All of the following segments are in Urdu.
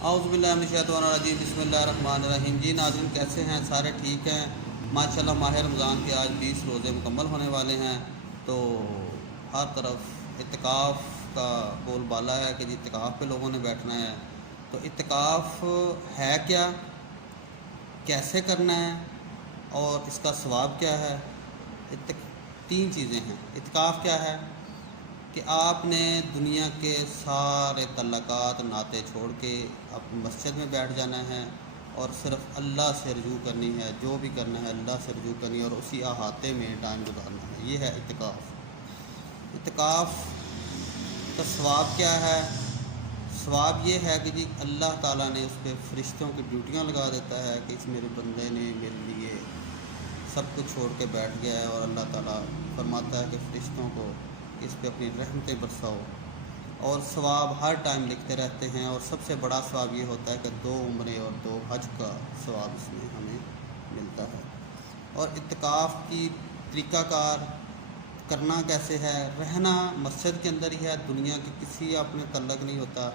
اعوذ باللہ من الشیطان الرجیم، بسم اللہ الرحمن الرحیم۔ جی ناظرین، کیسے ہیں؟ سارے ٹھیک ہیں ماشاءاللہ۔ ماہ رمضان کے آج 20 روزے مکمل ہونے والے ہیں، تو ہر طرف اعتکاف کا بول بالا ہے کہ جی اعتکاف پہ لوگوں نے بیٹھنا ہے۔ تو اعتکاف ہے کیا، کیسے کرنا ہے اور اس کا ثواب کیا ہے؟ تین چیزیں ہیں۔ اعتکاف کیا ہے کہ آپ نے دنیا کے سارے تعلقات ناطے چھوڑ کے اپنی مسجد میں بیٹھ جانا ہے اور صرف اللہ سے رجوع کرنی ہے، جو بھی کرنا ہے اللہ سے رجوع کرنی ہے اور اسی احاطے میں ٹائم گزارنا ہے۔ یہ ہے اعتکاف۔ اعتکاف کا ثواب کیا ہے؟ ثواب یہ ہے کہ جی اللہ تعالیٰ نے اس پہ فرشتوں کی ڈیوٹیاں لگا دیتا ہے کہ اس میرے بندے نے میرے لیے سب کچھ چھوڑ کے بیٹھ گیا ہے، اور اللہ تعالیٰ فرماتا ہے کہ فرشتوں کو اس پہ اپنی رحمتیں برساؤ، اور ثواب ہر ٹائم لکھتے رہتے ہیں۔ اور سب سے بڑا ثواب یہ ہوتا ہے کہ 2 عمرے اور 2 حج کا ثواب اس میں ہمیں ملتا ہے۔ اور اعتکاف کی طریقہ کار کرنا کیسے ہے؟ رہنا مسجد کے اندر ہی ہے، دنیا کے کسی اپنے تعلق نہیں ہوتا۔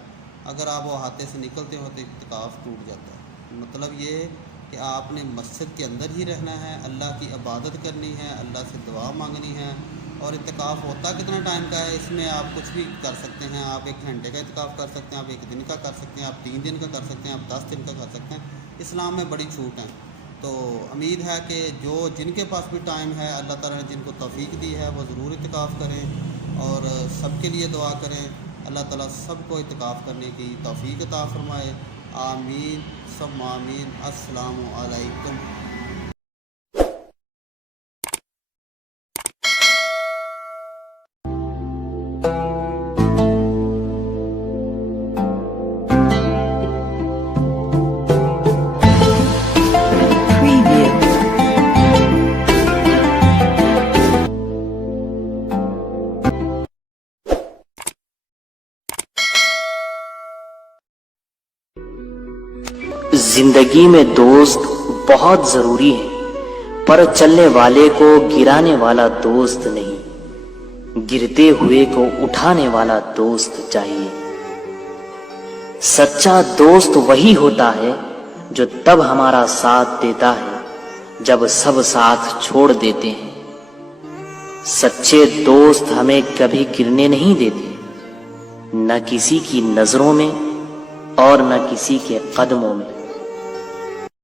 اگر آپ وہ احاطے سے نکلتے ہو تو اعتکاف ٹوٹ جاتا ہے۔ مطلب یہ کہ آپ نے مسجد کے اندر ہی رہنا ہے، اللہ کی عبادت کرنی ہے، اللہ سے دعا مانگنی ہے۔ اور اعتکاف ہوتا کتنے ٹائم کا ہے؟ اس میں آپ کچھ بھی کر سکتے ہیں۔ آپ 1 گھنٹے کا اعتکاف کر سکتے ہیں، آپ 1 دن کا کر سکتے ہیں، آپ 3 دن کا کر سکتے ہیں، آپ 10 دن کا کر سکتے ہیں۔ اسلام میں بڑی چھوٹ ہیں۔ تو امید ہے کہ جن کے پاس بھی ٹائم ہے، اللہ تعالیٰ نے جن کو توفیق دی ہے، وہ ضرور اعتکاف کریں اور سب کے لیے دعا کریں۔ اللہ تعالیٰ سب کو اعتکاف کرنے کی توفیق عطا فرمائے۔ آمین ثم آمین۔ السلام علیکم۔ زندگی میں دوست بہت ضروری ہے، پر چلنے والے کو گرانے والا دوست نہیں، گرتے ہوئے کو اٹھانے والا دوست چاہیے۔ سچا دوست وہی ہوتا ہے جو تب ہمارا ساتھ دیتا ہے جب سب ساتھ چھوڑ دیتے ہیں۔ سچے دوست ہمیں کبھی گرنے نہیں دیتے، نہ کسی کی نظروں میں اور نہ کسی کے قدموں میں۔